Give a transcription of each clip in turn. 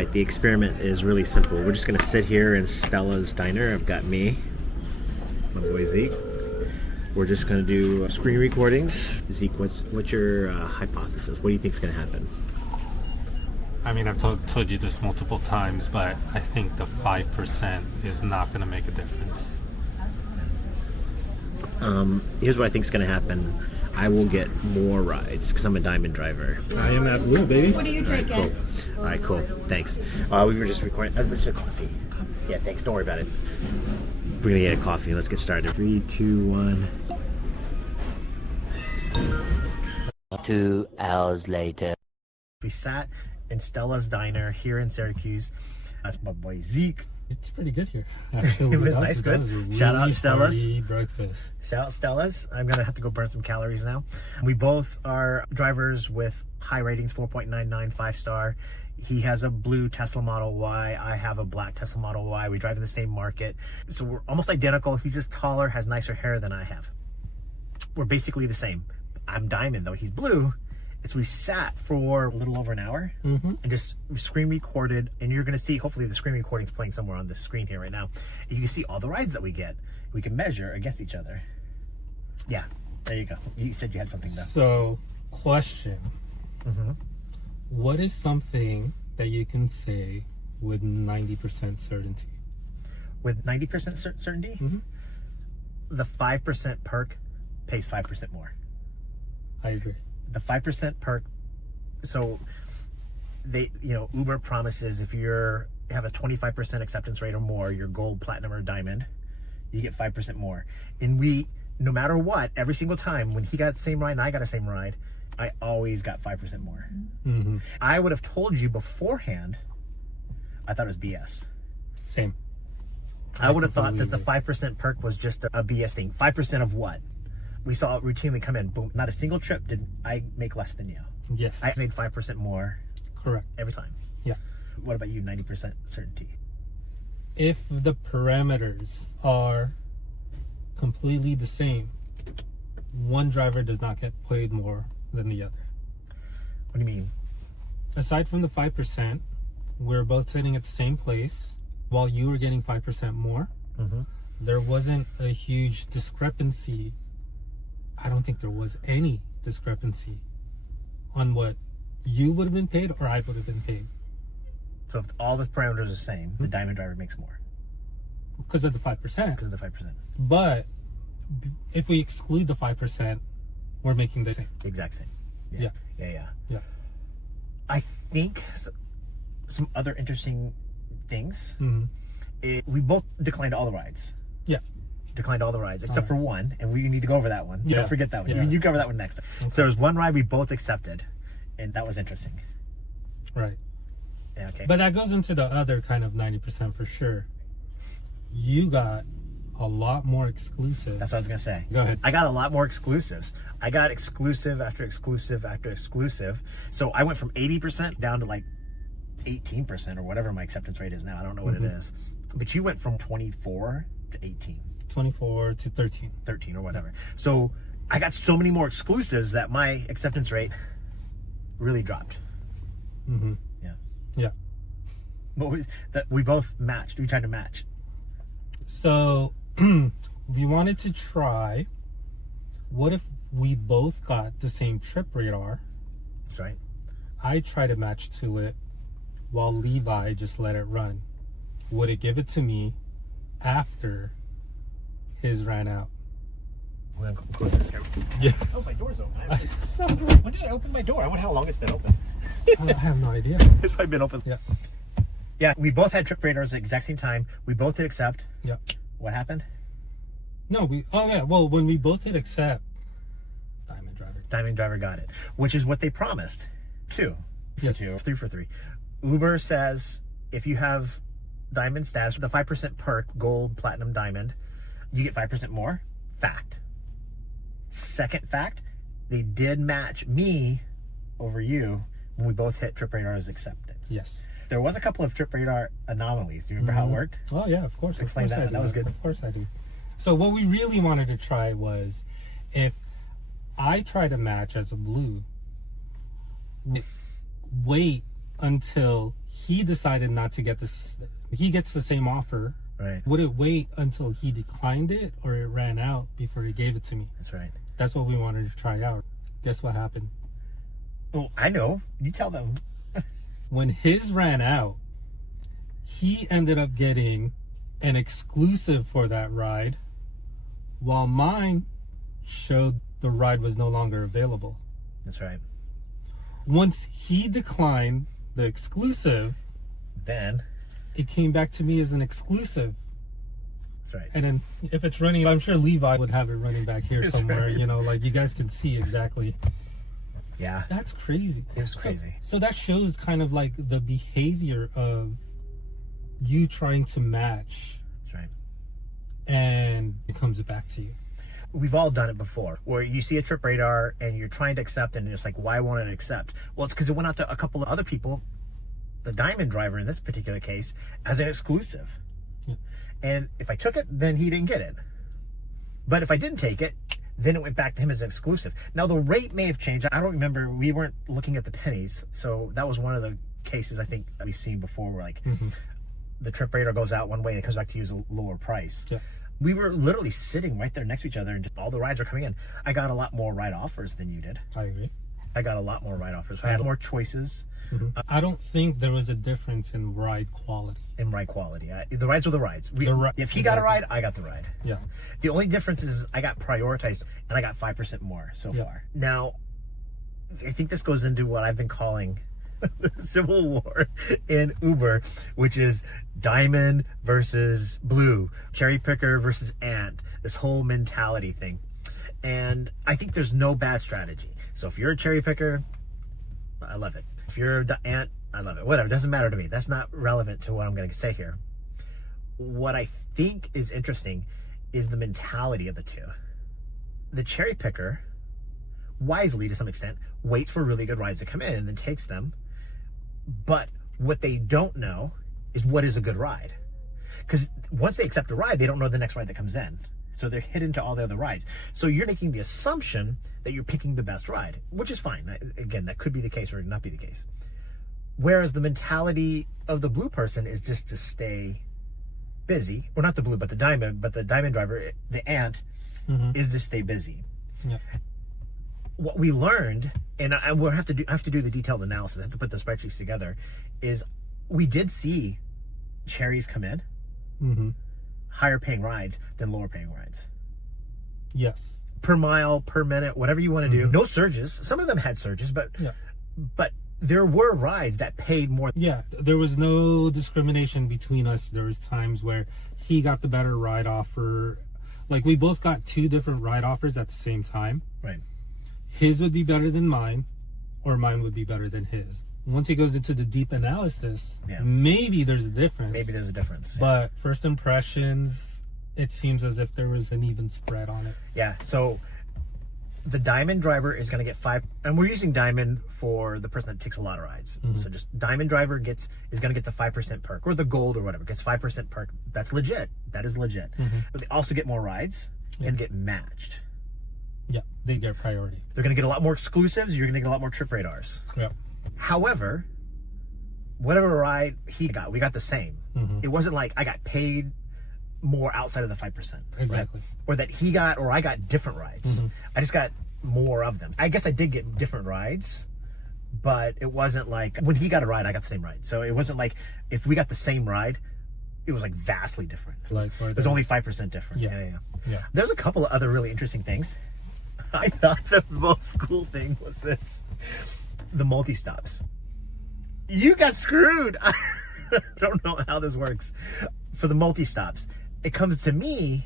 right, the experiment is really simple. We're just gonna sit here in Stella's diner. I've got me, my boy Zeke. We're just gonna do screen recordings. Zeke, what's your hypothesis? What do you think is gonna happen? I mean, I've told you this multiple times, but I think the 5% is not gonna make a difference. Here's what I think is gonna happen. I will get more rides because I'm a diamond driver. I am that blue, baby. What are you drinking? All right, cool. Thanks. We were just recording. Just a coffee. Yeah, thanks. Don't worry about it. We're gonna get a coffee. Let's get started. 3, 2, 1. 2 hours later. We sat in Stella's diner here in Syracuse. That's my boy Zeke. It's pretty good here. Actually, It was nice, good. Really Shout out Stella's. Breakfast. Shout out Stella's. I'm gonna have to go burn some calories now. We both are drivers with high ratings, 4.99, 5-star. He has a blue Tesla Model Y. I have a black Tesla Model Y. We drive in the same market. So we're almost identical. He's just taller, has nicer hair than I have. We're basically the same. I'm diamond though, he's blue. So we sat for a little over an hour and just screen recorded, and you're gonna see, hopefully the screen recording is playing somewhere on the screen here right now. You can see all the rides that we get. We can measure against each other. Yeah, there you go. You said you had something though. So, question. What is something that you can say with 90% certainty? With 90% certainty, the 5% perk pays 5% more. I agree. The 5% perk, so they, Uber promises if you have a 25% acceptance rate or more, you're gold, platinum, or diamond, you get 5% more. And we, no matter what, every single time when he got the same ride and I got the same ride, I always got 5% more. I would have told you beforehand, I thought it was BS. Same. I would have thought that the 5% perk was just a BS thing. 5% of what? We saw it routinely come in. Boom. Not a single trip did I make less than you. Yes. I made 5% more. Correct. Every time. Yeah. What about you? 90% certainty. If the parameters are completely the same, one driver does not get paid more than the other. What do you mean? Aside from the 5%, we're both sitting at the same place while you were getting 5% more. There wasn't a huge discrepancy. I don't think there was any discrepancy on what you would have been paid or I would have been paid. So if all the parameters are the same, the diamond driver makes more. Because of the 5%. Because of the 5%. But if we exclude the 5%, we're making the same. The exact same. Yeah. Yeah. I think some other interesting things. We both declined all the rides. Yeah. Declined all the rides except for one, and we need to go over that one. Yeah. Don't forget that one. Yeah. You cover that one next. Okay. So there's one ride we both accepted, and that was interesting. Right. Yeah, okay. But that goes into the other kind of 90% for sure. You got a lot more exclusives. That's what I was gonna say. Go ahead. I got a lot more exclusives. I got exclusive after exclusive after exclusive. So I went from 80% down to like 18% or whatever my acceptance rate is now. I don't know what it is. But you went from 24 to 18. 24 to 13. 13 or whatever. So I got so many more exclusives that my acceptance rate really dropped. Yeah. What was that? We both matched. We tried to match. So we wanted to try, what if we both got the same trip radar? That's right. I try to match to it while Levi just let it run. Would it give it to me after his ran out? I'm gonna close this here. Yeah. Oh, my door's open. When did I open my door? I wonder how long it's been open. I have no idea. It's probably been open. Yeah. Yeah, we both had trip radars at the exact same time. We both hit accept. Yeah. What happened? No, well, when we both hit accept, Diamond driver got it, which is what they promised. 2 for Yes. 2, 3 for 3. Uber says if you have diamond status, the 5% perk, gold, platinum, diamond, you get 5% more. Fact. Second fact, they did match me over you when we both hit trip radar's acceptance. Yes. There was a couple of trip radar anomalies. Do you remember how it worked? Oh yeah, of course. Explain of course that. That was good. Of course I do. So what we really wanted to try was, if I try to match as a blue, wait until he decided not to get this. He gets the same offer. Right. Would it wait until he declined it or it ran out before he gave it to me? That's right. That's what we wanted to try out. Guess what happened? Well, I know. You tell them. When his ran out, he ended up getting an exclusive for that ride, while mine showed the ride was no longer available. That's right. Once he declined the exclusive, Then. it came back to me as an exclusive. That's right. And then if it's running, I'm sure Levi would have it running back here That's somewhere, right. you know, like you guys can see exactly. Yeah. That's crazy. It was crazy. So that shows kind of like the behavior of you trying to match, That's right. and it comes back to you. We've all done it before, where you see a trip radar and you're trying to accept, and it's like, why won't it accept? Well, it's because it went out to a couple of other people, the diamond driver in this particular case, as an exclusive. Yeah. And if I took it, then he didn't get it. But if I didn't take it, then it went back to him as an exclusive. Now, the rate may have changed. I don't remember. We weren't looking at the pennies. So that was one of the cases I think that we've seen before, where like the trip radar goes out one way and it comes back to you as a lower price. Yeah. We were literally sitting right there next to each other, and just all the rides were coming in. I got a lot more ride offers than you did. I agree. I got a lot more ride offers. I had more choices I don't think there was a difference in ride quality. in ride quality. The rides were the rides. If he got a ride, I got the ride. Yeah. The only difference is I got prioritized, and I got 5% more so far. Now, I think this goes into what I've been calling the civil war in Uber, which is diamond versus blue, cherry picker versus ant, this whole mentality thing. And I think there's no bad strategy. So if you're a cherry picker, I love it. If you're the ant, I love it. Whatever, it doesn't matter to me. That's not relevant to what I'm going to say here. What I think is interesting is the mentality of the two. The cherry picker, wisely to some extent, waits for really good rides to come in and then takes them. But what they don't know is what is a good ride. Because once they accept a ride, they don't know the next ride that comes in. So they're hidden to all the other rides. So you're making the assumption that you're picking the best ride, which is fine. Again, that could be the case or not be the case. Whereas the mentality of the blue person is just to stay busy. Or not the blue, but the diamond driver, the ant, is to stay busy. Yeah. What we learned, and I have to do the detailed analysis, I have to put the spreadsheets together, is we did see cherries come in, higher paying rides than lower paying rides. Yes. Per mile, per minute, whatever you want to do. No surges. Some of them had surges, but there were rides that paid more. Yeah, there was no discrimination between us. There was times where he got the better ride offer. Like, we both got two different ride offers at the same time. Right. His would be better than mine, or mine would be better than his. Once he goes into the deep analysis, maybe there's a difference. Maybe there's a difference. But first impressions, it seems as if there was an even spread on it. Yeah, so the diamond driver is going to get 5, and we're using diamond for the person that takes a lot of rides. So just diamond driver is going to get the 5% perk, or the gold or whatever, gets 5% perk. That's legit. That is legit. But they also get more rides and get matched. Yeah, they get priority. They're going to get a lot more exclusives. You're going to get a lot more trip radars. Yeah. However, whatever ride he got, we got the same. It wasn't like I got paid more outside of the 5%. Exactly. Right? Or that he got, or I got different rides. I just got more of them. I guess I did get different rides, but it wasn't like when he got a ride, I got the same ride. So it wasn't like if we got the same ride, it was like vastly different. It was only 5% different. Yeah. There's a couple of other really interesting things. I thought the most cool thing was this. The multi-stops. You got screwed. I don't know how this works. For the multi-stops, it comes to me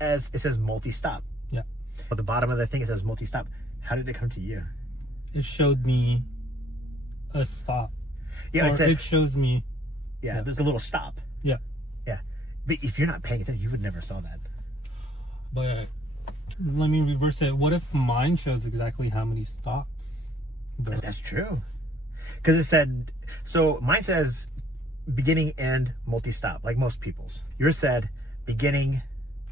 as it says multi-stop. Yeah. At the bottom of the thing it says multi-stop. How did it come to you? It showed me a stop. Yeah, it shows me. Yeah, there's a little stop. Yeah. Yeah. But if you're not paying attention, you would never saw that. But let me reverse it. What if mine shows exactly how many stops? That's true. Because it said, so mine says beginning, end, multi-stop, like most people's. Yours said beginning,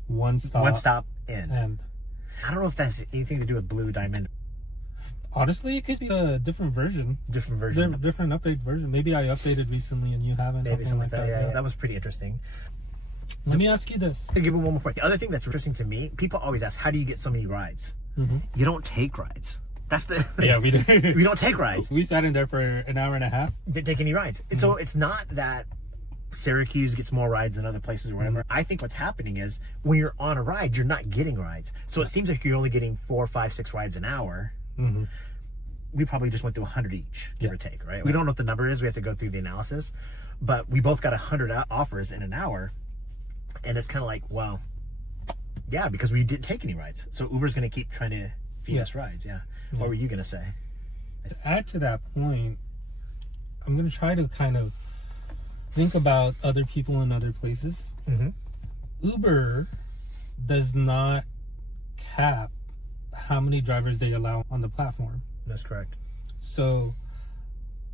one stop, end. And I don't know if that's anything to do with blue, diamond. Honestly, it could be a different version. Different version. Different update version. Maybe I updated recently and you haven't. Maybe something like that. Yeah, that was pretty interesting. Let me ask you this. I'll give you one more point. The other thing that's interesting to me, people always ask, how do you get so many rides? You don't take rides. That's the Yeah, we did. we don't take rides. We sat in there for an hour and a half. Didn't take any rides. So it's not that Syracuse gets more rides than other places or whatever. I think what's happening is when you're on a ride, you're not getting rides. So it seems like you're only getting 4, 5, 6 rides an hour. We probably just went through 100 each, give or take, right? We don't know what the number is. We have to go through the analysis. But we both got 100 offers in an hour. And it's kind of like, well, yeah, because we didn't take any rides. So Uber's going to keep trying to feed us rides. Yeah. What were you going to say? To add to that point, I'm going to try to kind of think about other people in other places. Uber does not cap how many drivers they allow on the platform. That's correct. So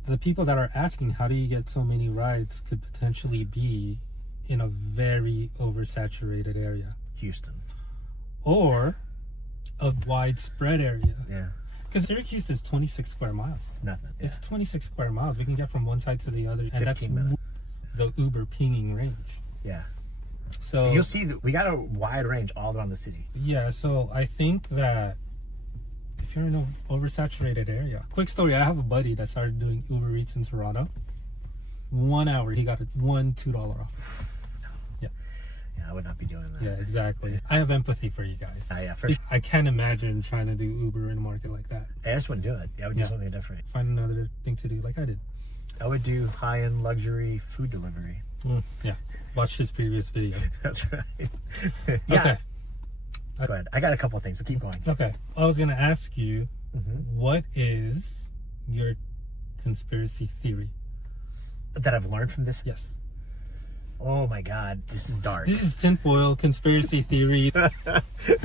the people that are asking, how do you get so many rides, could potentially be in a very oversaturated area. Houston. Or a widespread area. Yeah. Because Syracuse is 26 square miles. Nothing. Yeah. It's 26 square miles. We can get from one side to the other. And that's 15 minutes. the Uber pinging range. Yeah. So And you'll see that we got a wide range all around the city. yeah, so I think that if you're in an oversaturated area. Quick story, I have a buddy that started doing Uber Eats in Toronto. 1 hour, he got $2 off. Yeah, I would not be doing that. Yeah, exactly. I have empathy for you guys. Yeah, for sure. I can't imagine trying to do Uber in a market like that. I just wouldn't do it. I would do something different. Find another thing to do like I did. I would do high-end luxury food delivery. Yeah, watch his previous video. That's right. Yeah. Okay. Go ahead. I got a couple of things, but keep going. Okay. I was going to ask you, what is your conspiracy theory? That I've learned from this? Yes. Oh my God, this is dark. This is tinfoil conspiracy theory.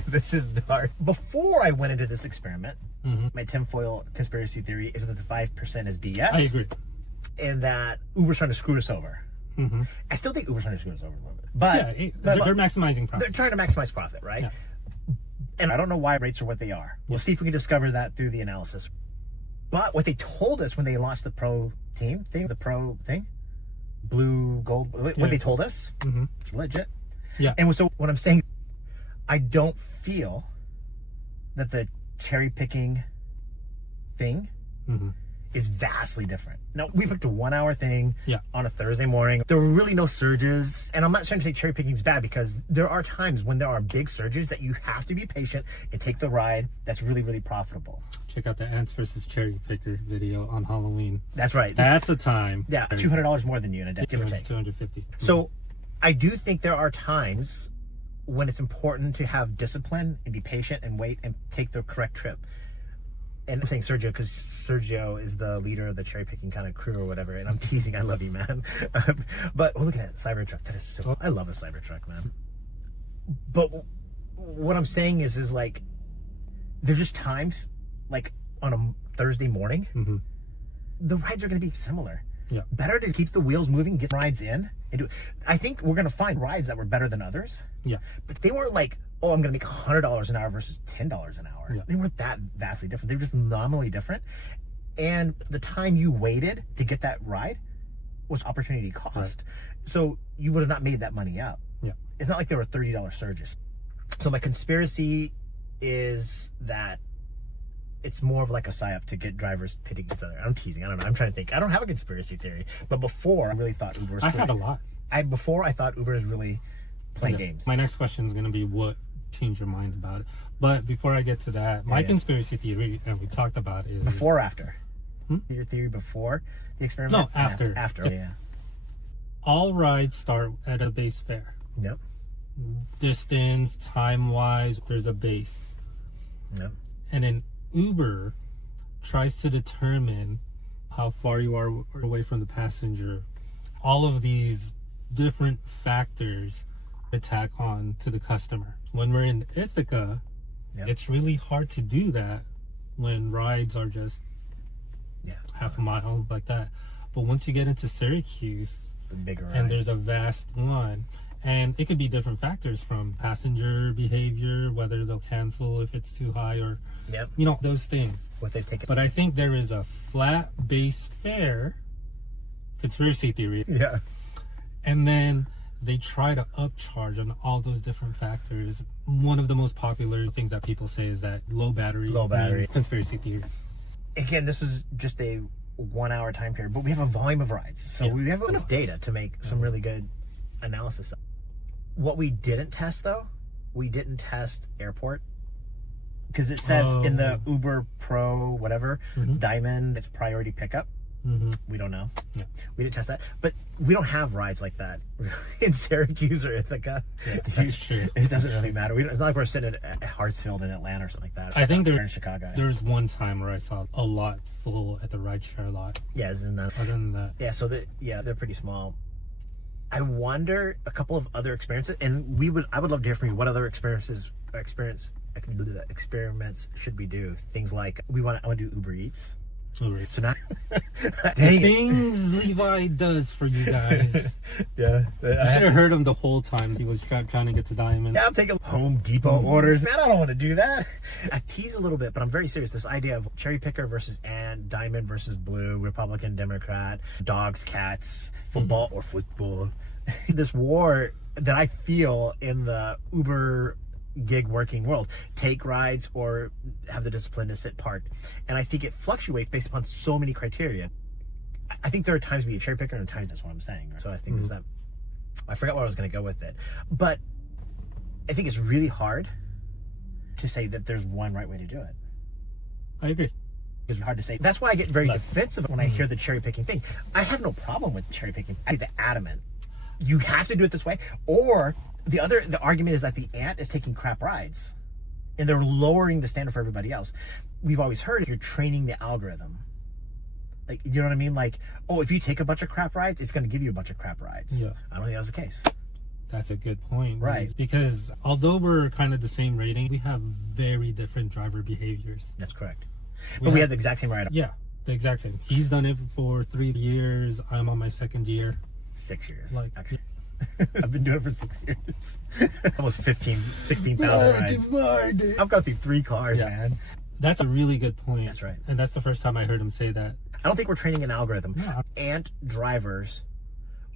This is dark. Before I went into this experiment, my tinfoil conspiracy theory is that the 5% is BS. I agree. And that Uber's trying to screw us over. I still think Uber's trying to screw us over a little bit. But, Yeah, but they're maximizing profit. they're trying to maximize profit, right? Yeah. And I don't know why rates are what they are. We'll see if we can discover that through the analysis. But what they told us when they launched the pro team thing, the pro thing, blue, gold, what they told us, it's legit. Yeah. And so what I'm saying, I don't feel that the cherry picking thing is vastly different. Now, we picked a 1 hour thing on a Thursday morning. There were really no surges. And I'm not trying to say cherry picking is bad, because there are times when there are big surges that you have to be patient and take the ride that's really, really profitable. Check out the ants versus cherry picker video on Halloween. That's right. That's a time. Yeah, $200 more than you in a day, give or take. 250. So I do think there are times when it's important to have discipline and be patient and wait and take the correct trip. And I'm saying Sergio because Sergio is the leader of the cherry picking kind of crew or whatever. And I'm teasing. I love you, man. But look at that Cybertruck. That is so. I love a Cybertruck, man. But what I'm saying is like, there's just times, like on a Thursday morning, the rides are going to be similar. Yeah. Better to keep the wheels moving, get rides in, and do. I think we're going to find rides that were better than others. Yeah. But they weren't like, oh, I'm going to make $100 an hour versus $10 an hour. Yeah. They weren't that vastly different. They were just nominally different. And the time you waited to get that ride was opportunity cost. Right. So you would have not made that money up. Yeah. It's not like there were $30 surges. So my conspiracy is that it's more of like a psyop to get drivers pitting each other. I'm teasing. I don't know. I'm trying to think. I don't have a conspiracy theory. But before, I really thought Uber was had a lot. Before, I thought Uber is really playing games. My next question is going to be what changed your mind about it. But before I get to that, my conspiracy theory, and we talked about, is... Before or after? Your theory before the experiment? No, after. Yeah, after, yeah. All rides start at a base fare. Yep. Distance, time-wise, there's a base. Yep. And then Uber tries to determine how far you are away from the passenger. All of these different factors attack on to the customer. When we're in Ithaca, it's really hard to do that when rides are just half a mile like that. But once you get into Syracuse, the bigger and there's a vast one, And it could be different factors from passenger behavior, whether they'll cancel if it's too high, or Yep. you know, those things. What they've taken. But I think there is a flat base fare conspiracy theory, Yeah. and then they try to upcharge on all those different factors. One of the most popular things that people say is that low battery means conspiracy theory. Again, this is just a 1 hour time period, but we have a volume of rides, so Yeah. we have enough data to make some really good analysis. What we didn't test, though, we didn't test airport, because it says in the Uber Pro whatever Diamond, it's priority pickup. We don't know. Yeah. We didn't test that, but we don't have rides like that in Syracuse or Ithaca. Yeah, that's true. It doesn't really matter. It's not like we're sitting at Hartsfield in Atlanta or something like that. I think Or in Chicago. there's one time where I saw a lot full at the rideshare lot. Yeah, isn't that? Other than that, Yeah, so they're pretty small. I wonder a couple of other experiences, and I would love to hear from you. What other experiments should we do? Things like I want to do Uber Eats. So now, dang it. things Levi does for you guys. Yeah, You should have heard him the whole time he was trying to get to Diamond. Yeah, I'm taking Home Depot orders. Man, I don't want to do that. I tease a little bit, but I'm very serious. This idea of cherry picker versus ant, diamond versus blue, Republican, Democrat, dogs, cats, football or football. This war that I feel in the Uber gig working world, take rides or have the discipline to sit parked. And I think it fluctuates based upon so many criteria. I think there are times to be a cherry picker and times that's what I'm saying. So I think there's that. I forgot where I was going to go with it, but I think it's really hard to say that there's one right way to do it. I agree. It's hard to say. That's why I get very defensive when I hear the cherry picking thing. I have no problem with cherry picking. I the adamant. You have to do it this way. Or the argument is that the ant is taking crap rides and they're lowering the standard for everybody else. We've always heard you're training the algorithm. Like, you know what I mean? Like, oh, if you take a bunch of crap rides, it's going to give you a bunch of crap rides. Yeah. I don't think that was the case. That's a good point. Right. Because although we're kind of the same rating, we have very different driver behaviors. That's correct. But we had the exact same ride. Yeah, the exact same. He's done it for 3 years. I'm on my 2nd year. 6 years. Like, actually. I've been doing it for 6 years. Almost 16,000 rides. I've gone through 3 cars, man. That's a really good point. That's right. And that's the first time I heard him say that. I don't think we're training an algorithm. No. Ant drivers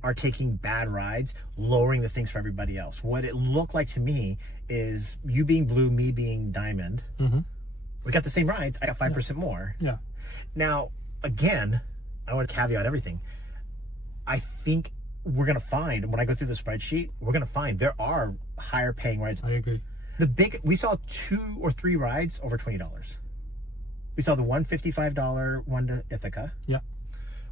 are taking bad rides, lowering the things for everybody else. What it looked like to me is you being blue, me being diamond. We got the same rides. I got 5% more. Yeah. Now, again, I want to caveat everything. I think we're going to find, when I go through the spreadsheet, we're going to find there are higher paying rides. I agree. We saw 2 or 3 rides over $20. We saw the $155 one to Ithaca. Yeah.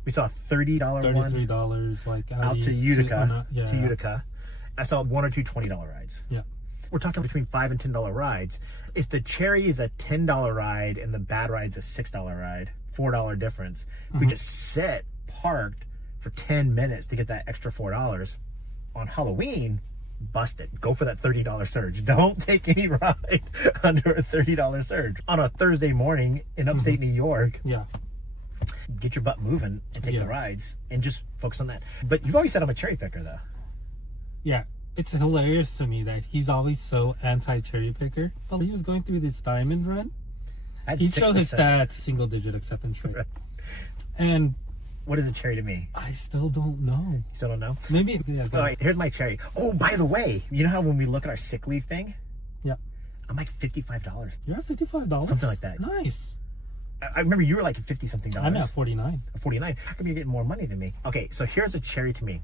We saw a $30 one $33 like out to Utica. To Utica. I saw 1 or 2 $20 rides. Yeah. We're talking between $5 and $10 rides. If the cherry is a $10 ride and the bad ride's a $6 ride, $4 difference, we just sit parked for 10 minutes to get that extra $4 on Halloween. Bust it. Go for that $30 surge. Don't take any ride under a $30 surge on a Thursday morning in upstate New York. Yeah. Get your butt moving and take the rides and just focus on that. But you've always said I'm a cherry picker, though. Yeah. It's hilarious to me that he's always so anti-cherry picker. Well, he was going through this diamond run. He'd show his stats, single-digit acceptance rate. And what is a cherry to me? I still don't know. You still don't know? Maybe. Yeah, All right, here's my cherry. Oh, by the way, you know how when we look at our sick leave thing? Yeah. I'm like $55. You're at $55? Something like that. Nice. I remember you were like $50-something. I'm at 49. 49. How come you're getting more money than me? Okay, so here's a cherry to me.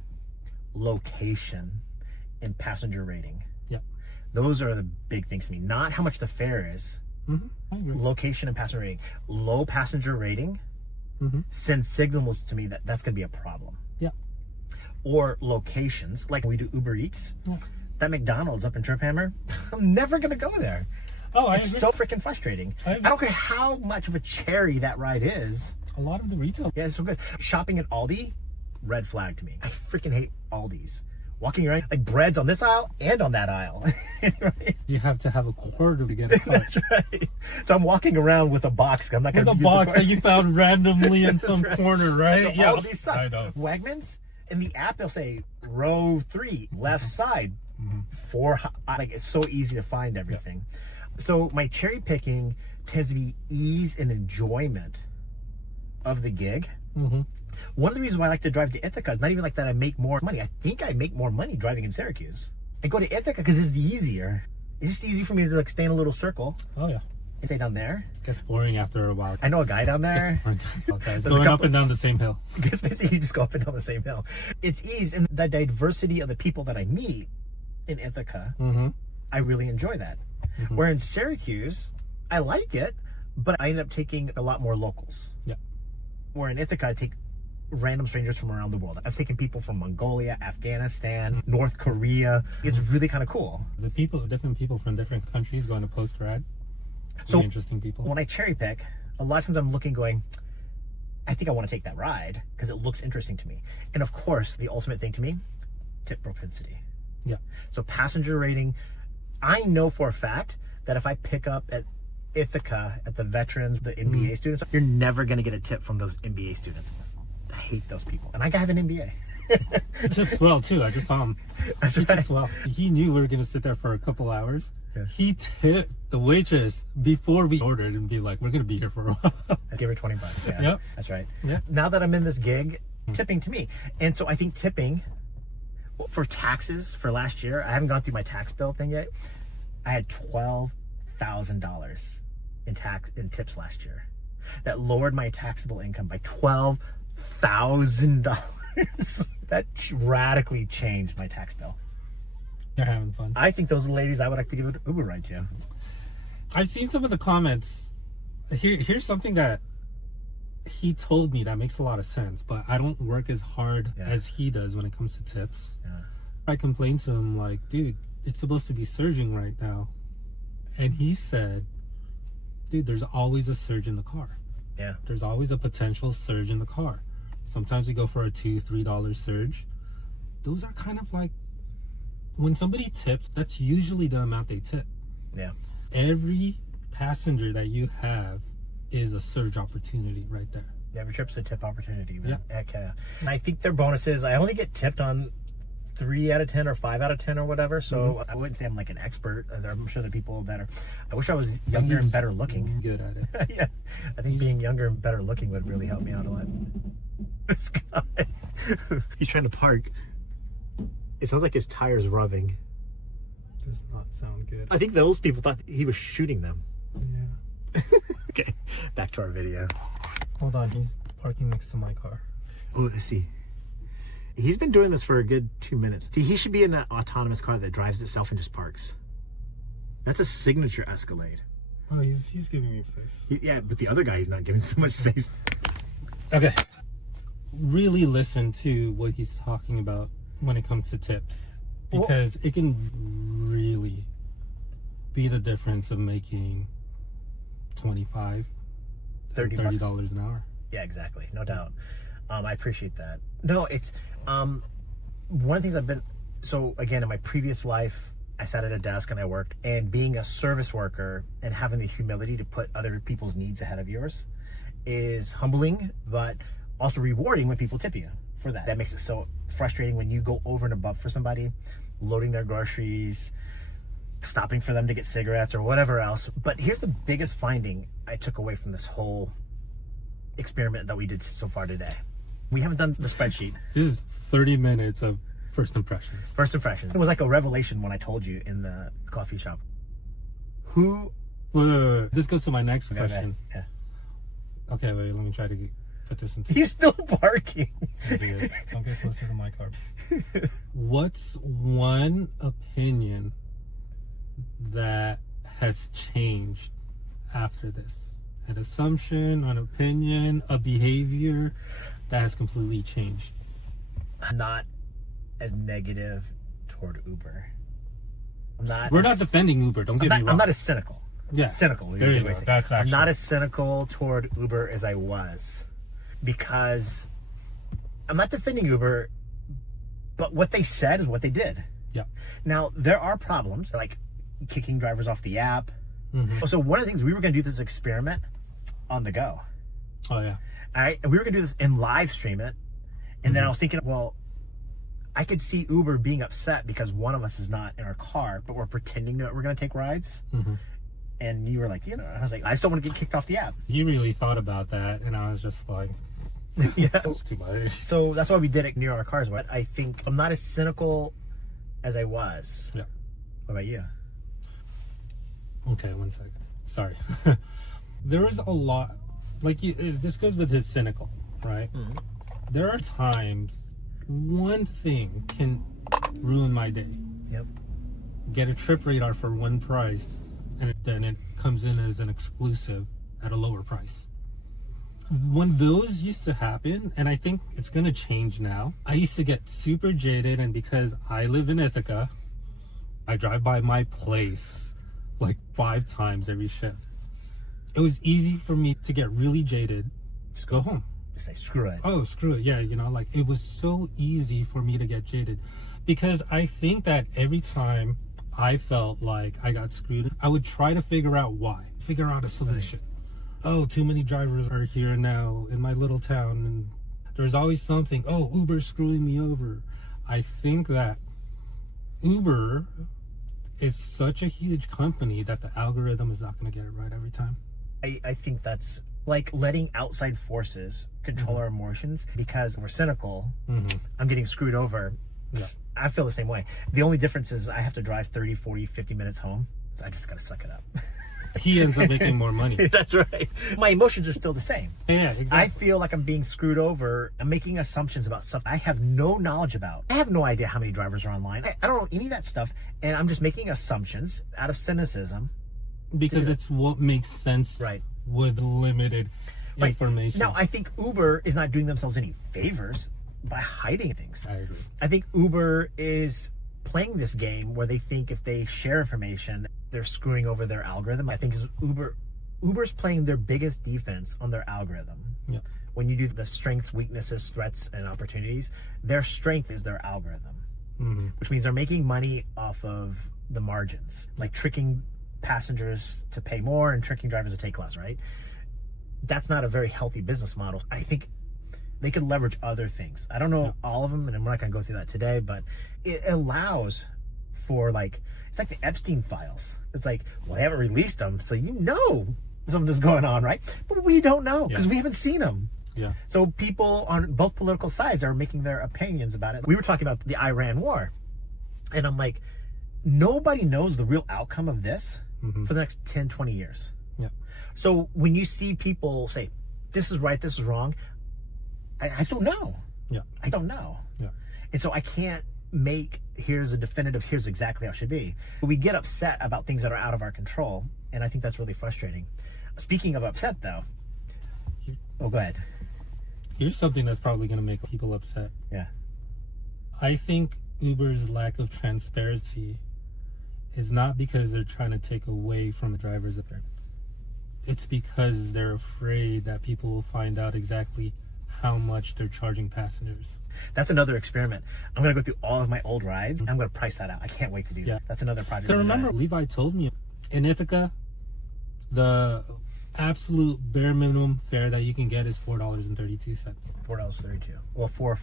Location and passenger rating. Yeah. Those are the big things to me. Not how much the fare is. I agree. Location and passenger rating. Low passenger rating sends signals to me that that's going to be a problem. Yeah. Or locations, like we do Uber Eats. Yeah. That McDonald's up in Trip Hammer, I'm never going to go there. Oh, I agree. It's so freaking frustrating. I don't care how much of a cherry that ride is. A lot of the retail. Yeah, it's so good. Shopping at Aldi, red flag to me. I freaking hate Aldi's. Walking around, like bread's on this aisle and on that aisle. Right? You have to have a quarter to get a cart. That's right. So I'm walking around with a box. I'm not going to use a box that you found randomly in some corner, right? So Aldi sucks. I know. Wegmans, In the app, they'll say row 3, left side, 4. Like, it's so easy to find everything. So my cherry picking tends to be ease and enjoyment of the gig. One of the reasons why I like to drive to Ithaca is not even like that I make more money. I think I make more money driving in Syracuse. I go to Ithaca because it's easier. It's just easy for me to like stay in a little circle. Oh yeah. And stay down there. Gets boring after a while. I know a guy down there. Going up and down the same hill. Because basically you just go up and down the same hill. It's ease and the diversity of the people that I meet in Ithaca. I really enjoy that. Where in Syracuse, I like it, but I end up taking a lot more locals. Yeah. Where in Ithaca, I take random strangers from around the world. I've taken people from Mongolia, Afghanistan, North Korea. It's really kind of cool. The people, different people from different countries going to post-grad. So interesting people. When I cherry pick, a lot of times I'm looking going, I think I want to take that ride because it looks interesting to me. And of course, the ultimate thing to me, tip propensity. Yeah. So passenger rating, I know for a fact that if I pick up at Ithaca, at the veterans, the MBA students, you're never going to get a tip from those MBA students. I hate those people. And I have an MBA. He tips well too. I just saw him. That's He right. tips well. He knew we were going to sit there for a couple hours. Yeah. He tipped the waitress before we ordered and be like, we're going to be here for a while. I give her $20. Yeah. Yep. That's right. Yep. Now that I'm in this gig, tipping to me. And so I think tipping for taxes for last year, I haven't gone through my tax bill thing yet. I had $12,000 in tips last year. That lowered my taxable income by $12,000. That radically changed my tax bill. They're having fun. I think those ladies I would like to give an Uber ride to. I've seen some of the comments. Here's something that he told me that makes a lot of sense, but I don't work as hard as he does when it comes to tips. Yeah. I complained to him like, dude, it's supposed to be surging right now. And he said, dude, there's always a surge in the car. Yeah. There's always a potential surge in the car. Sometimes we go for a $2, $3 surge. Those are kind of like, when somebody tips, that's usually the amount they tip. Yeah. Every passenger that you have is a surge opportunity right there. Every trip's a tip opportunity, man. Yeah. Heck yeah. And I think their bonuses, I only get tipped on 3 out of 10 or 5 out of 10 or whatever. So I wouldn't say I'm like an expert. I'm sure the people that are, I wish I was younger and better looking. Good at it. Yeah. I think being younger and better looking would really help me out a lot. This guy, he's trying to park. It sounds like his tire's rubbing. Does not sound good. I think those people thought he was shooting them. Yeah. Okay, back to our video. Hold on, he's parking next to my car. Oh, let's see. He's been doing this for a good 2 minutes. See, he should be in an autonomous car that drives itself and just parks. That's a signature Escalade. Oh, he's giving me space. Yeah, but the other guy, he's not giving so much space. Okay. Really listen to what he's talking about when it comes to tips, because it can really be the difference of making $25, $30 an hour. Yeah, exactly. No doubt. I appreciate that. No, it's one of the things I've been, so again, in my previous life, I sat at a desk and I worked, and being a service worker and having the humility to put other people's needs ahead of yours is humbling, but also rewarding when people tip you for that. That makes it so frustrating when you go over and above for somebody, loading their groceries, stopping for them to get cigarettes or whatever else. But here's the biggest finding I took away from this whole experiment that we did so far today. We haven't done the spreadsheet. This is 30 minutes of first impressions. First impressions. It was like a revelation when I told you in the coffee shop. Who? Wait. This goes to my next Okay, question. yeah. Okay, wait, let me try to put this into... He's still parking. Don't get closer to my car. What's one opinion that has changed after this? An assumption, an opinion, a behavior that has completely changed? I'm not as negative toward Uber. We're not defending Uber, don't get me wrong. I'm not as cynical. Yeah. Cynical. There you go. That's I'm actually... not as cynical toward Uber as I was, because I'm not defending Uber, but what they said is what they did. Yeah. Now, there are problems, like kicking drivers off the app. So one of the things, we were going to do this experiment on the go. Oh, yeah. All right. And we were going to do this and live stream it. And then I was thinking, well, I could see Uber being upset because one of us is not in our car, but we're pretending that we're going to take rides. And you were like, I was like, I still want to get kicked off the app. He really thought about that, and I was just like, Yeah. that's too much. So that's why we did it near our cars. But I think I'm not as cynical as I was. Yeah. What about you? Okay, 1 second. Sorry. There is a lot, like this goes with his cynical, right? There are times one thing can ruin my day. Yep. Get a trip radar for one price, and then it comes in as an exclusive at a lower price. When those used to happen, and I think it's going to change now, I used to get super jaded, and because I live in Ithaca, I drive by my place like 5 times every shift. It was easy for me to get really jaded, just go home. Just say, screw it. Oh, screw it. Yeah, like it was so easy for me to get jaded because I think that every time I felt like I got screwed, I would try to figure out why, figure out a solution. Oh, too many drivers are here now in my little town, and there's always something. Oh, Uber's screwing me over. I think that Uber is such a huge company that the algorithm is not going to get it right every time. I think that's like letting outside forces control our emotions because we're cynical. I'm getting screwed over. Yeah. I feel the same way. The only difference is I have to drive 30, 40, 50 minutes home. So I just got to suck it up. He ends up making more money. That's right. My emotions are still the same. Yeah, exactly. I feel like I'm being screwed over. I'm making assumptions about stuff I have no knowledge about. I have no idea how many drivers are online. I don't know any of that stuff. And I'm just making assumptions out of cynicism. Because it's what makes sense with limited information. Now, I think Uber is not doing themselves any favors by hiding things. I agree. I think Uber is playing this game where they think if they share information, they're screwing over their algorithm. I think Uber's playing their biggest defense on their algorithm. Yeah. When you do the strengths, weaknesses, threats, and opportunities, their strength is their algorithm, which means they're making money off of the margins, like tricking passengers to pay more and tricking drivers to take less, right? That's not a very healthy business model. I think they could leverage other things. I don't know all of them, and we're not going to go through that today, but it allows for it's like the Epstein files. It's like, well, they haven't released them, so something's going on, right? But we don't know because we haven't seen them. Yeah. So people on both political sides are making their opinions about it. We were talking about the Iran war, and I'm like, nobody knows the real outcome of this for the next 10, 20 years. Yeah. So when you see people say, this is right, this is wrong, I don't know. Yeah. I don't know. Yeah. And so I can't make, here's exactly how it should be. But we get upset about things that are out of our control, and I think that's really frustrating. Speaking of upset, though, go ahead. Here's something that's probably going to make people upset. Yeah. I think Uber's lack of transparency is not because they're trying to take away from the drivers. It's because they're afraid that people will find out exactly how much they're charging passengers. That's another experiment. I'm going to go through all of my old rides. I'm going to price that out. I can't wait to do that. That's another project. Because remember, Levi told me in Ithaca, the absolute bare minimum fare that you can get is $4.32. $4.32. Well, $4.50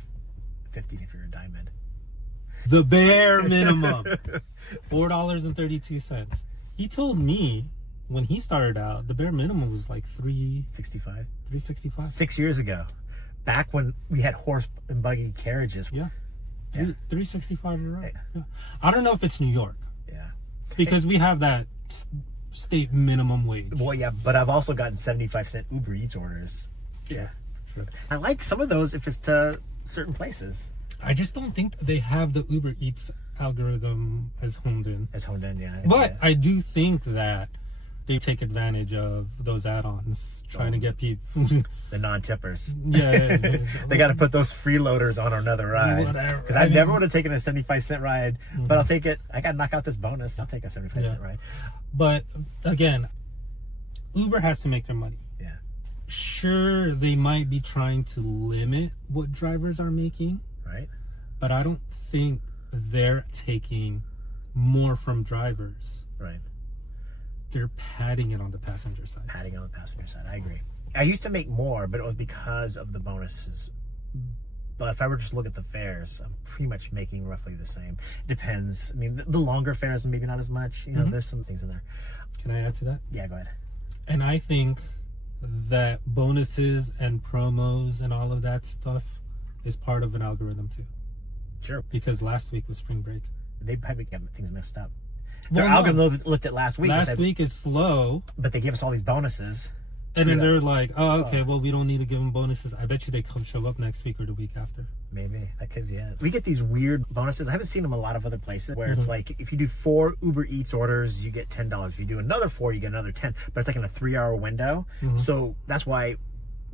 if you're a diamond. The bare minimum. $4.32. He told me when he started out, the bare minimum was like $3.65. 6 years ago. Back when we had horse and buggy carriages. Yeah. $3.65 a ride. Yeah. I don't know if it's New York. Yeah. Because we have that state minimum wage. Well, yeah, but I've also gotten 75-cent Uber Eats orders. Yeah. Sure. I like some of those if it's to certain places. I just don't think they have the Uber Eats algorithm as honed in. Yeah. But I do think that they take advantage of those add-ons, trying to get people. The non-tippers. Yeah. They got to put those freeloaders on another ride. Whatever. Because I never would have taken a 75-cent ride, but I'll take it. I got to knock out this bonus. I'll take a 75-cent ride. But again, Uber has to make their money. Yeah. Sure, they might be trying to limit what drivers are making. Right. But I don't think they're taking more from drivers. Right. They're padding it on the passenger side. I agree. I used to make more, but it was because of the bonuses But if I were to just look at the fares, I'm pretty much making roughly the same. Depends. I mean, the longer fares, maybe not as much. You know, there's some things in there. Can I add to that? Yeah, go ahead. And I think that bonuses and promos and all of that stuff is part of an algorithm too. Sure. Because last week was spring break. They probably got things messed up. Well, Their algorithm looked at last week. Last week is slow. But they gave us all these bonuses. And then they're like, oh, okay, well, we don't need to give them bonuses. I bet you they come show up next week or the week after. Maybe. That could be it. We get these weird bonuses. I haven't seen them a lot of other places where it's like, if you do 4 Uber Eats orders, you get $10. If you do another 4, you get another 10. But it's like in a 3-hour window. So that's why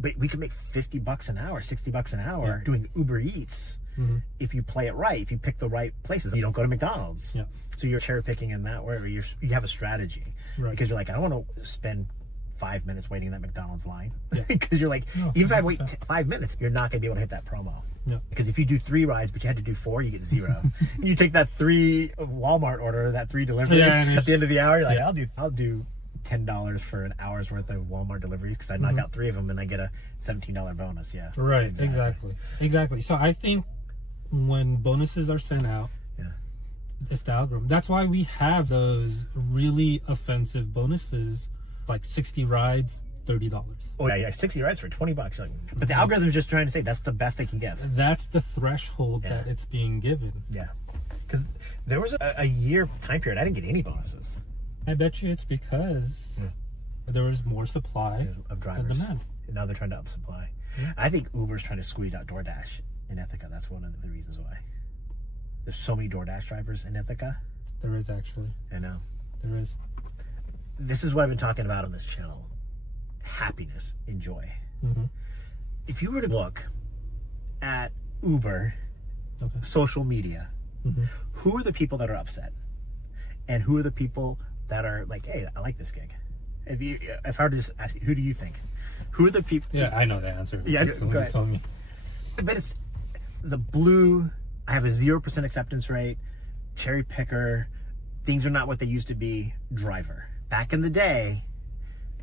we could make $50 an hour, $60 an hour doing Uber Eats. If you play it right, if you pick the right places, you don't go to McDonald's. Yeah. So you're cherry picking in that way, or you have a strategy. Right. Because you're like, I don't want to spend 5 minutes waiting in that McDonald's line. Yeah. Because you're like, No, even if I wait 5 minutes, you're not going to be able to hit that promo. Yeah. Because if you do 3 rides, but you had to do 4, you get 0. You take that 3 Walmart order, that 3 delivery at the end of the hour, you're like, I'll do $10 for an hour's worth of Walmart deliveries because I knock out 3 of them and I get a $17 bonus. Yeah. Right. Exactly. So I think when bonuses are sent out, it's the algorithm. That's why we have those really offensive bonuses, like 60 rides, $30. Oh yeah, 60 rides for $20. Like, but the algorithm's just trying to say that's the best they can give. That's the threshold that it's being given. Yeah, because there was a year time period I didn't get any bonuses. I bet you it's because there was more supply of drivers. than demand. And now they're trying to up supply. I think Uber's trying to squeeze out DoorDash in Ithaca. That's one of the reasons why. There's so many DoorDash drivers in Ithaca. There is actually. I know. There is. This is what I've been talking about on this channel. Happiness and joy. If you were to look at Uber, social media, who are the people that are upset? And who are the people that are like, hey, I like this gig? If I were to just ask you, who do you think? Who are the people? Yeah, I know the answer. Yeah, go ahead. Told me. But it's the blue. I have a 0% acceptance rate. Cherry picker. Things are not what they used to be. Driver. Back in the day,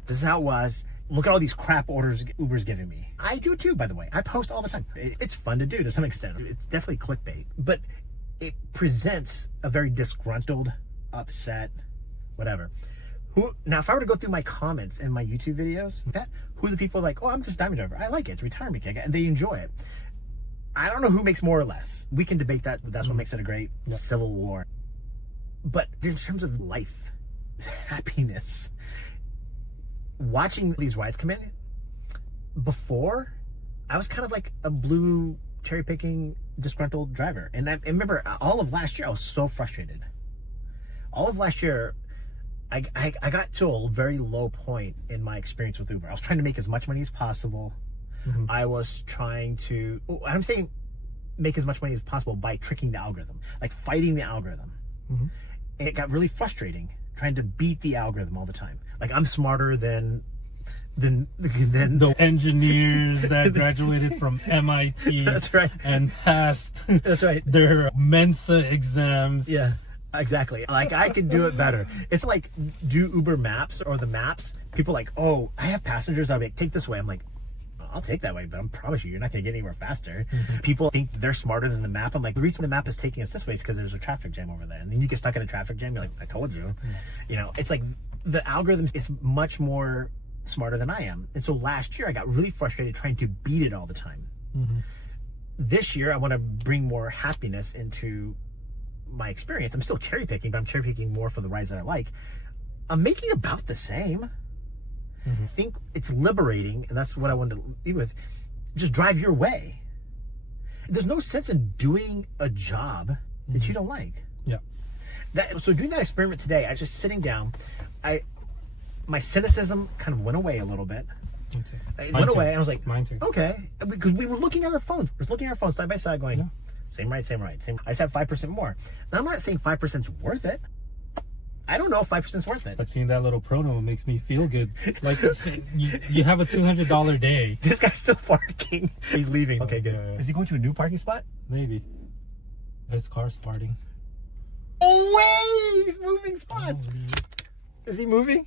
this is how it was. Look at all these crap orders Uber's giving me. I do too, by the way. I post all the time. It's fun to do to some extent. It's definitely clickbait, but it presents a very disgruntled, upset, whatever. Now, if I were to go through my comments in my YouTube videos, who are the people like, oh, I'm just a diamond driver. I like it. It's a retirement gig, and they enjoy it. I don't know who makes more or less. We can debate that, but that's what makes it a great civil war. But in terms of life, happiness, watching these rides come in, before, I was kind of like a blue cherry-picking, disgruntled driver. And I remember all of last year, I was so frustrated. All of last year, I got to a very low point in my experience with Uber. I was trying to make as much money as possible. I was trying to, I'm saying make as much money as possible by tricking the algorithm, like fighting the algorithm. It got really frustrating trying to beat the algorithm all the time. Like I'm smarter than the engineers that graduated from MIT. That's right. And passed That's right. their Mensa exams. Yeah, exactly. Like I can do it better. It's like do Uber Maps or the maps. People like, oh, I have passengers. I'll be like, take this way. I'm like, I'll take that way, but I promise you're not going to get anywhere faster. People think they're smarter than the map. I'm like, the reason the map is taking us this way is because there's a traffic jam over there. And then you get stuck in a traffic jam. You're like, I told you. You know, it's like the algorithm is much more smarter than I am. And so last year I got really frustrated trying to beat it all the time. This year I want to bring more happiness into my experience. I'm still cherry picking, but I'm cherry picking more for the rides that I like. I'm making about the same. I think it's liberating, and that's what I wanted to leave with. Just drive your way. There's no sense in doing a job that you don't like. Yeah. So doing that experiment today, I was just sitting down. My cynicism kind of went away a little bit. It went away, and I was like, mine too. Okay, because we were looking at our phones. We were looking at our phones side by side, going, same ride. I just have 5% more. Now I'm not saying 5%'s worth it. I don't know if 5%'s worth it. But seeing that little promo makes me feel good. Like you have a $200 day. This guy's still parking. He's leaving. Okay, good. Is he going to a new parking spot? Maybe. His car's starting. Oh, wait! He's moving spots. Is he moving?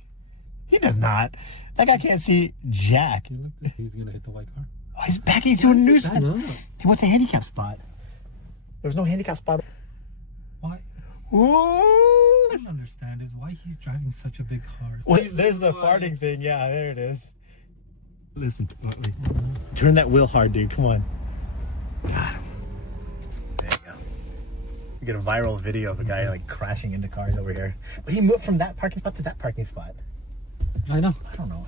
He does not. That guy can't see jack. He's going to hit the white car. Why is he backing into a new spot? I know. He wants a handicap spot. There was no handicap spot. Why? Ooh. I don't understand is why he's driving such a big car. Well, there's the farting thing. Yeah, there it is. Listen, turn that wheel hard, dude. Come on. Got him. There you go. We get a viral video of a guy like crashing into cars over here. But he moved from that parking spot to that parking spot. I know. I don't know.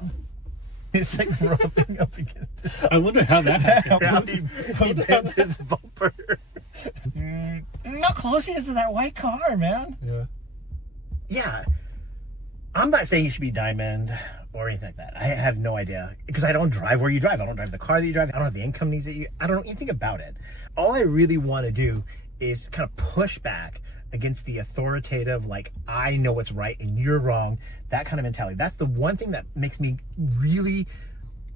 It's like rubbing up against it. I wonder how that happened. He bent his bumper. Dude, look how close he is to that white car, man. Yeah. Yeah. I'm not saying you should be diamond or anything like that. I have no idea because I don't drive where you drive. I don't drive the car that you drive. I don't have the income needs that you. I don't know anything about it. All I really want to do is kind of push back against the authoritative, like I know what's right and you're wrong, that kind of mentality. That's the one thing that makes me really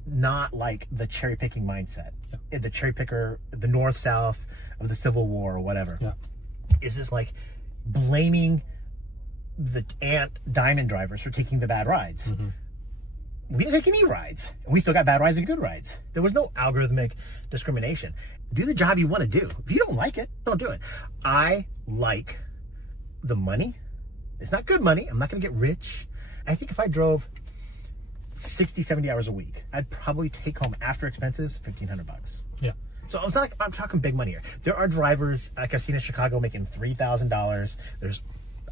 not like the cherry picking mindset. Yeah. The cherry picker, the north south of the Civil War or whatever. Yeah. Is this like blaming the diamond drivers for taking the bad rides? Mm-hmm. We didn't take any rides, and we still got bad rides and good rides. There was no algorithmic discrimination. Do the job you want to do. If you don't like it, don't do it. I like the money. It's not good money. I'm not going to get rich. I think if I drove 60, 70 hours a week, I'd probably take home after expenses $1,500. Yeah. So it's not like I'm talking big money here. There are drivers like I've seen in Chicago making $3,000. There's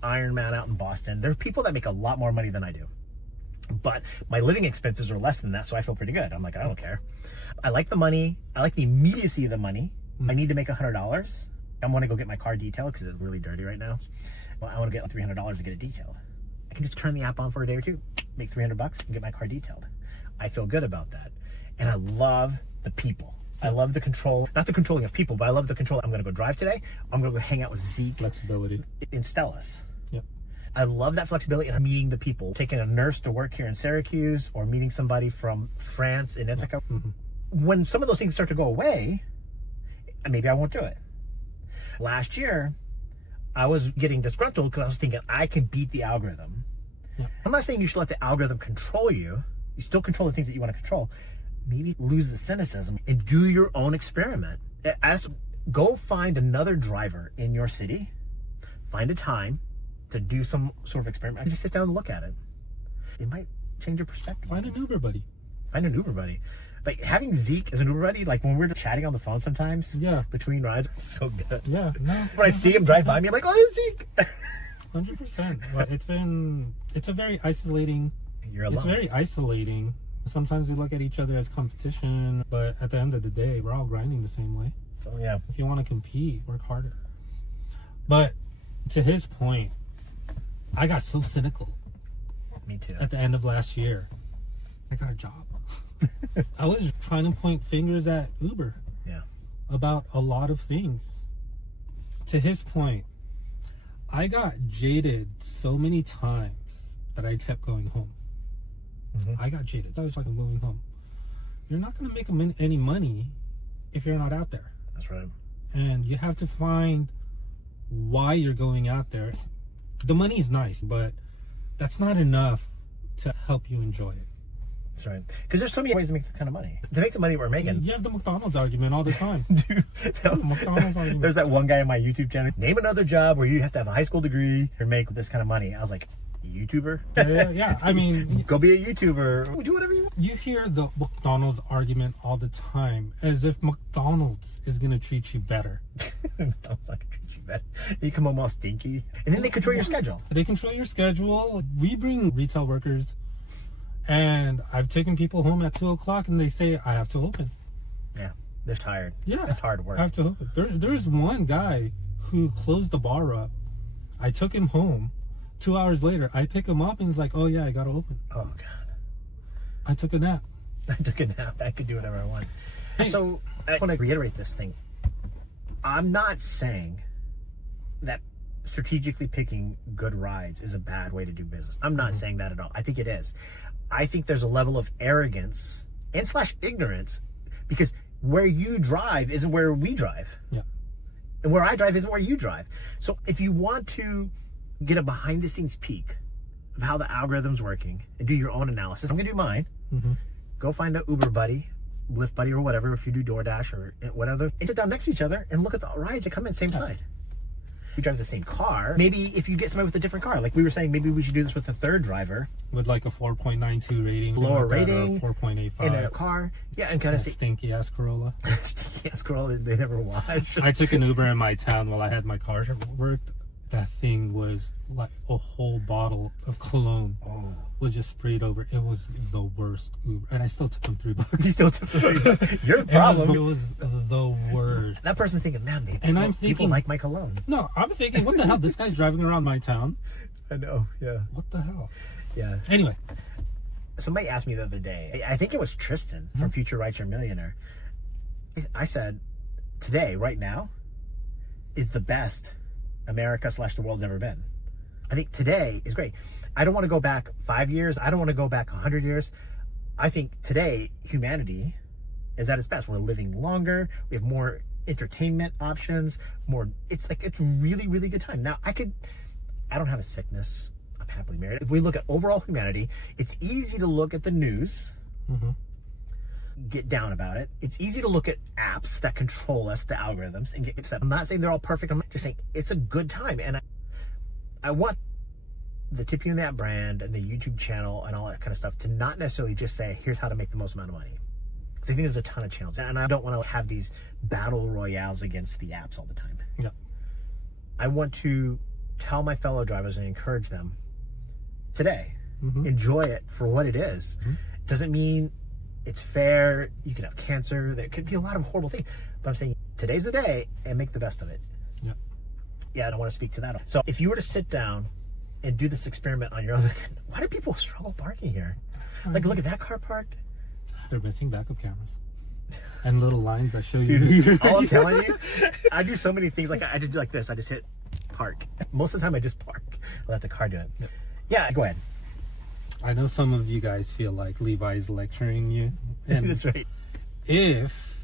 Iron Man out in Boston. There are people that make a lot more money than I do. But my living expenses are less than that, so I feel pretty good. I'm like, I don't care. I like the money. I like the immediacy of the money. I need to make $100. I want to go get my car detailed because it's really dirty right now. Well, I want to get like $300 to get it detailed. I can just turn the app on for a day or two, make $300 and get my car detailed. I feel good about that. And I love the people. I love the control, not the controlling of people, but I love the control. I'm going to go drive today. I'm going to go hang out with Zeke. Flexibility. In Stella's. Yep. I love that flexibility and meeting the people. Taking a nurse to work here in Syracuse or meeting somebody from France in Ithaca. Mm-hmm. When some of those things start to go away, maybe I won't do it. Last year, I was getting disgruntled because I was thinking I can beat the algorithm. Yeah. I'm not saying you should let the algorithm control you. You still control the things that you want to control. Maybe lose the cynicism and do your own experiment. Go find another driver in your city. Find a time to do some sort of experiment. Just sit down and look at it. It might change your perspective. Find an Uber buddy. Find an Uber buddy. Like having Zeke as an Uber buddy, like when we're chatting on the phone sometimes, between rides, it's so good. Yeah, no. When I see him drive by me, I'm like, oh, there's Zeke. 100%. Well, it's a very isolating. You're alone. It's very isolating. Sometimes we look at each other as competition, but at the end of the day, we're all grinding the same way. So yeah. If you want to compete, work harder. But to his point, I got so cynical. Me too. At the end of last year, I got a job. I was trying to point fingers at Uber. Yeah. About a lot of things. To his point, I got jaded so many times that I kept going home. Mm-hmm. I got jaded. I was like, I'm going home. You're not going to make any money if you're not out there. That's right. And you have to find why you're going out there. The money's nice, but that's not enough to help you enjoy it. That's right. Because there's so many ways to make this kind of money. To make the money we're making. You have the McDonald's argument all the time. Dude, McDonald's argument. There's that one guy on my YouTube channel. Name another job where you have to have a high school degree or make this kind of money. I was like, YouTuber? Yeah. I mean, go be a YouTuber. Do whatever you want. You hear the McDonald's argument all the time, as if McDonald's is gonna treat you better. McDonald's not gonna treat you better. You come home all stinky, and then they control your schedule. They control your schedule. We bring retail workers, and I've taken people home at 2:00, and they say I have to open. Yeah, they're tired. Yeah, it's hard work. I have to open. There's one guy who closed the bar up. I took him home. 2 hours later, I pick him up and he's like, oh yeah, I gotta open. Oh God. I took a nap. I could do whatever I want. Hey. So I want to reiterate this thing. I'm not saying that strategically picking good rides is a bad way to do business. I'm not saying that at all. I think it is. I think there's a level of arrogance and / ignorance because where you drive isn't where we drive. Yeah. And where I drive isn't where you drive. So if you want to get a behind the scenes peek of how the algorithm's working and do your own analysis, I'm gonna do mine. Mm-hmm. Go find an Uber buddy, Lyft Buddy or whatever, if you do DoorDash or whatever, and sit down next to each other and look at the rides that come in same side. We drive the same car. Maybe if you get somebody with a different car, like we were saying, maybe we should do this with a third driver. With like a 4.92 rating. Lower like rating. 4.85. In a car. Yeah, and kind of say. Stinky ass Corolla. Stinky ass Corolla they never watch. I took an Uber in my town while I had my car worked. That thing was like a whole bottle of cologne was just sprayed over. It was the worst Uber. And I still took him $3. You still took the $3. Your problem. It was the worst. That person's thinking, man, I'm people thinking, like my cologne. No, I'm thinking, what the hell? This guy's driving around my town. I know, yeah. What the hell? Yeah. Anyway. Somebody asked me the other day, I think it was Tristan from Future Write Your Millionaire. I said, today, right now, is the best America / the world's ever been. I think today is great. I don't want to go back 5 years. I don't want to go back 100 years. I think today, humanity is at its best. We're living longer. We have more entertainment options, more. It's really, really good time. Now, I don't have a sickness. I'm happily married. If we look at overall humanity, it's easy to look at the news, get down about it. It's easy to look at apps that control us, the algorithms, and get upset. I'm not saying they're all perfect. I'm just saying it's a good time. And I want the Tip You in That brand and the YouTube channel and all that kind of stuff to not necessarily just say, here's how to make the most amount of money. Because I think there's a ton of channels. And I don't want to have these battle royales against the apps all the time. Yeah. I want to tell my fellow drivers and encourage them today. Enjoy it for what it is. It doesn't mean it's fair. You could have cancer. There could be a lot of horrible things. But I'm saying today's the day and make the best of it. Yeah. Yeah, I don't want to speak to that. So if you were to sit down and do this experiment on your own, why do people struggle parking here? Like, look at that car parked. They're missing backup cameras. And little lines that show you. Dude, all I'm telling you, I do so many things. Like, I just do like this. I just hit park. Most of the time, I just park. I let the car do it. Yeah, go ahead. I know some of you guys feel like Levi's lecturing you. And That's right. if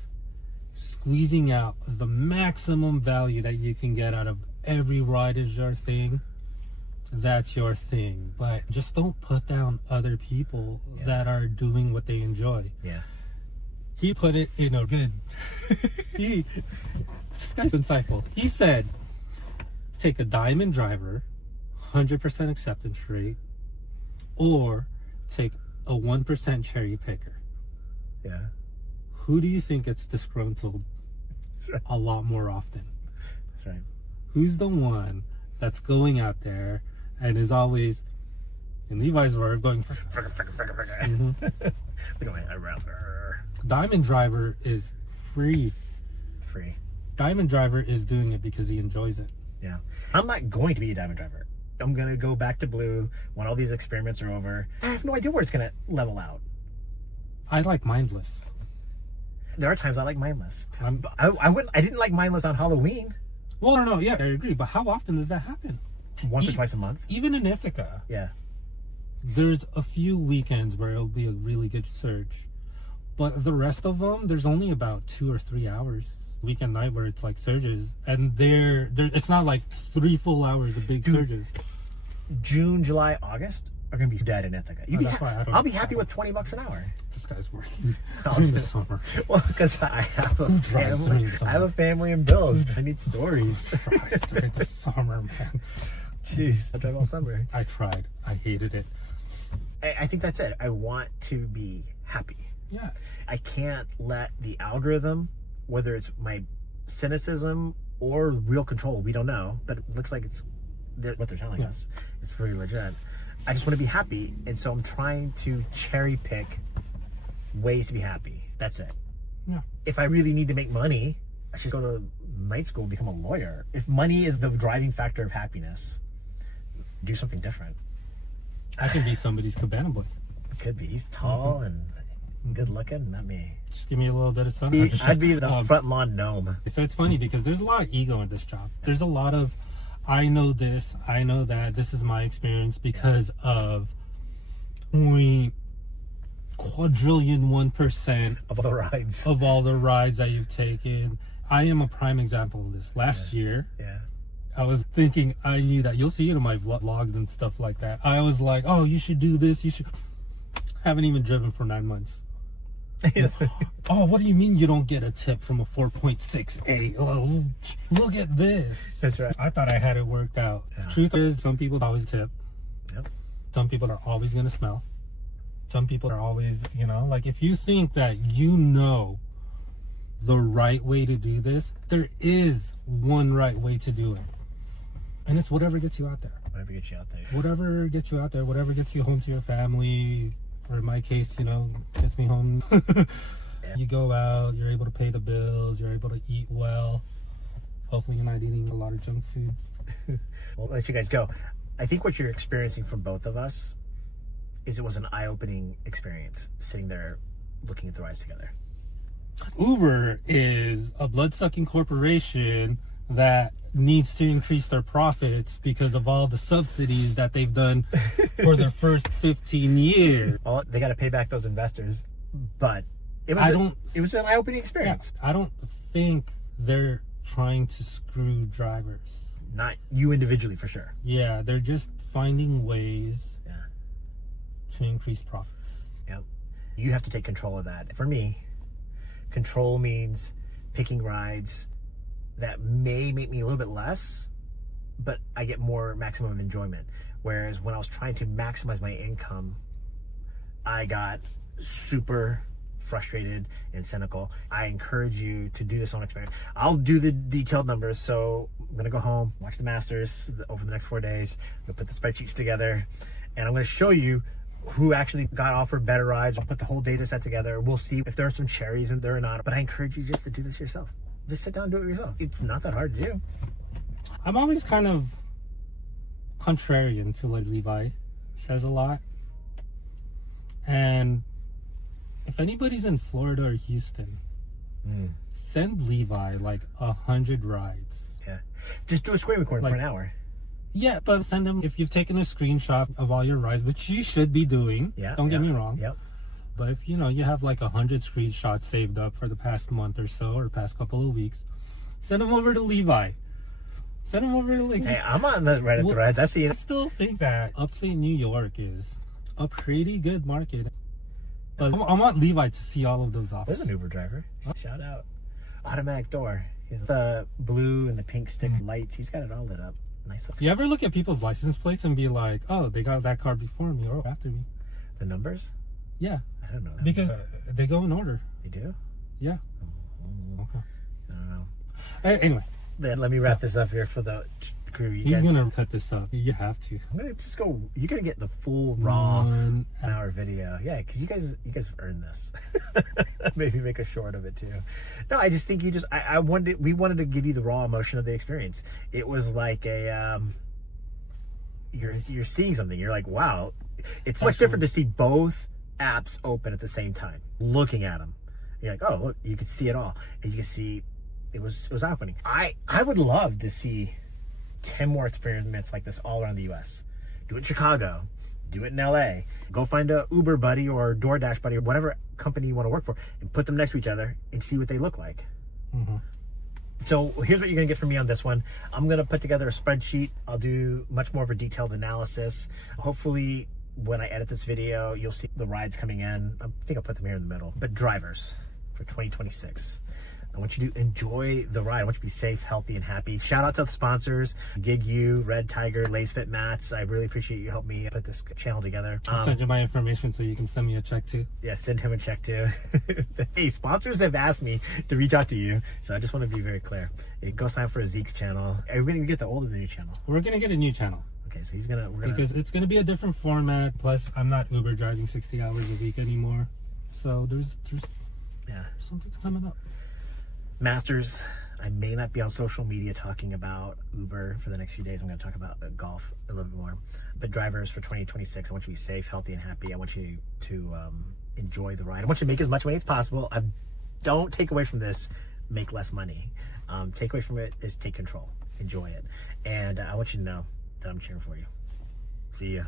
squeezing out the maximum value that you can get out of every ride is your thing, that's your thing. But just don't put down other people that are doing what they enjoy. Yeah. He put it in a good... This guy's insightful. He said, take a diamond driver, 100% acceptance rate, or take a 1% cherry picker. Yeah. Who do you think gets disgruntled That's right. a lot more often? That's right. Who's the one that's going out there and is always, in Levi's word, going... Diamond driver is free. Free. Diamond driver is doing it because he enjoys it. Yeah. I'm not going to be a diamond driver. I'm going to go back to blue when all these experiments are over. I have no idea where it's going to level out. I like mindless. There are times I like mindless. I didn't like mindless on Halloween. Well, no, yeah, I agree. But how often does that happen? Once or twice a month. Even in Ithaca, Yeah. there's a few weekends where it'll be a really good surge. But the rest of them, there's only about 2 or 3 hours weekend night where it's like surges, and it's not like 3 full hours of big surges. June, July, August are gonna be dead in Ithaca. I'll be happy with $20 an hour. This guy's working during the summer. Well, because I have a family. I have a family and bills. I need stories. During the summer, man. Jeez, I drive all summer. I tried. I hated it. I think that's it. I want to be happy. Yeah. I can't let the algorithm, whether it's my cynicism or real control, we don't know, but it looks like it's what they're telling us. It's pretty legit. I just want to be happy, and so I'm trying to cherry pick ways to be happy. That's it. Yeah. If I really need to make money, I should go to night school and become a lawyer. If money is the driving factor of happiness, do something different. I can be somebody's cabana boy. It could be. He's tall and good looking, not me. Just give me a little bit of sun. I'd be the front lawn gnome. So it's funny because there's a lot of ego in this job. There's a lot of, I know this, I know that, this is my experience because of quadrillion 1% Of all the rides. of all the rides that you've taken. I am a prime example of this. Last year, Yeah. I was thinking, I knew that. You'll see it in my vlogs and stuff like that. I was like, oh, you should do this. You should. Haven't even driven for 9 months. Oh, what do you mean you don't get a tip from a 4.68? Oh, look at this. That's right. I thought I had it worked out. Yeah. Truth is, some people always tip. Yep. Some people are always going to smell. Some people are always, like if you think that you know the right way to do this, there is one right way to do it. And it's whatever gets you out there. Whatever gets you out there. Whatever gets you out there, whatever gets you home to your family, or in my case, gets me home. Yeah. You go out, you're able to pay the bills, you're able to eat well. Hopefully you're not eating a lot of junk food. Well, I'll let you guys go. I think what you're experiencing from both of us is it was an eye-opening experience sitting there looking at the rides together. Uber is a blood-sucking corporation that needs to increase their profits because of all the subsidies that they've done for their first 15 years. Well, they got to pay back those investors, but it was an eye-opening experience. Yeah, I don't think they're trying to screw drivers. Not you individually, for sure. Yeah, they're just finding ways Yeah. to increase profits. Yep. You have to take control of that. For me, control means picking rides that may make me a little bit less, but I get more maximum enjoyment. Whereas when I was trying to maximize my income, I got super frustrated and cynical. I encourage you to do this on experience. I'll do the detailed numbers. So I'm going to go home, watch the Masters over the next 4 days. I'm going to put the spreadsheets together, and I'm going to show you who actually got offered better rides. I'll put the whole data set together. We'll see if there are some cherries in there or not. But I encourage you just to do this yourself. Just sit down and do it yourself. It's not that hard to do. I'm always kind of contrarian to what Levi says a lot. And if anybody's in Florida or Houston, send Levi like 100 rides. Yeah. Just do a screen recording for an hour. Yeah, but send him if you've taken a screenshot of all your rides, which you should be doing. Yeah. Don't get me wrong. Yep. But if you have like 100 screenshots saved up for the past month or so, or past couple of weeks, send them over to Levi. Send them over to Levi. Hey, I'm on the Reddit threads. I see I it. still think that upstate New York is a pretty good market. But I want Levi to see all of those offers. There's an Uber driver. Shout out. Automatic door. He's the blue and the pink stick lights. He's got it all lit up. Nice. You ever look at people's license plates and be like, oh, they got that car before me or after me? The numbers? Yeah. I don't know that. Because they go in order. They do? Yeah. Oh, Okay. I don't know. Anyway. Then let me wrap this up here for the crew. You He's guys, gonna cut this up. You have to. I'm gonna just go. You're gonna get the full raw 1 hour video. Yeah, because you guys have earned this. Maybe make a short of it too. No, I just think we wanted to give you the raw emotion of the experience. It was like a you're seeing something. You're like, wow. It's much different to see both apps open at the same time, looking at them. You're like, oh, look, you can see it all, and you can see it was happening. I would love to see 10 more experiments like this all around the U.S. Do it in Chicago, do it in L.A. Go find a Uber buddy or DoorDash buddy or whatever company you want to work for, and put them next to each other and see what they look like. Mm-hmm. So here's what you're gonna get from me on this one. I'm gonna put together a spreadsheet. I'll do much more of a detailed analysis. Hopefully, when I edit this video, you'll see the rides coming in. I think I'll put them here in the middle. But drivers for 2026. I want you to enjoy the ride. I want you to be safe, healthy, and happy. Shout out to the sponsors, Gig U, Red Tiger, Lays Fit Mats. I really appreciate you helping me put this channel together. I'll send you my information so you can send me a check too. Yeah, send him a check too. Hey, sponsors have asked me to reach out to you, so I just want to be very clear. Go sign up for Zeke's channel. Are we going to get the old or the new channel? We're gonna get a new channel. Okay, so Because it's gonna be a different format. Plus, I'm not Uber driving 60 hours a week anymore. So there's something's coming up. Masters, I may not be on social media talking about Uber for the next few days. I'm going to talk about golf a little bit more. But drivers for 2026, I want you to be safe, healthy, and happy. I want you to enjoy the ride. I want you to make as much money as possible. Don't take away from this, make less money. Take away from it is take control. Enjoy it. And I want you to know that I'm cheering for you. See ya.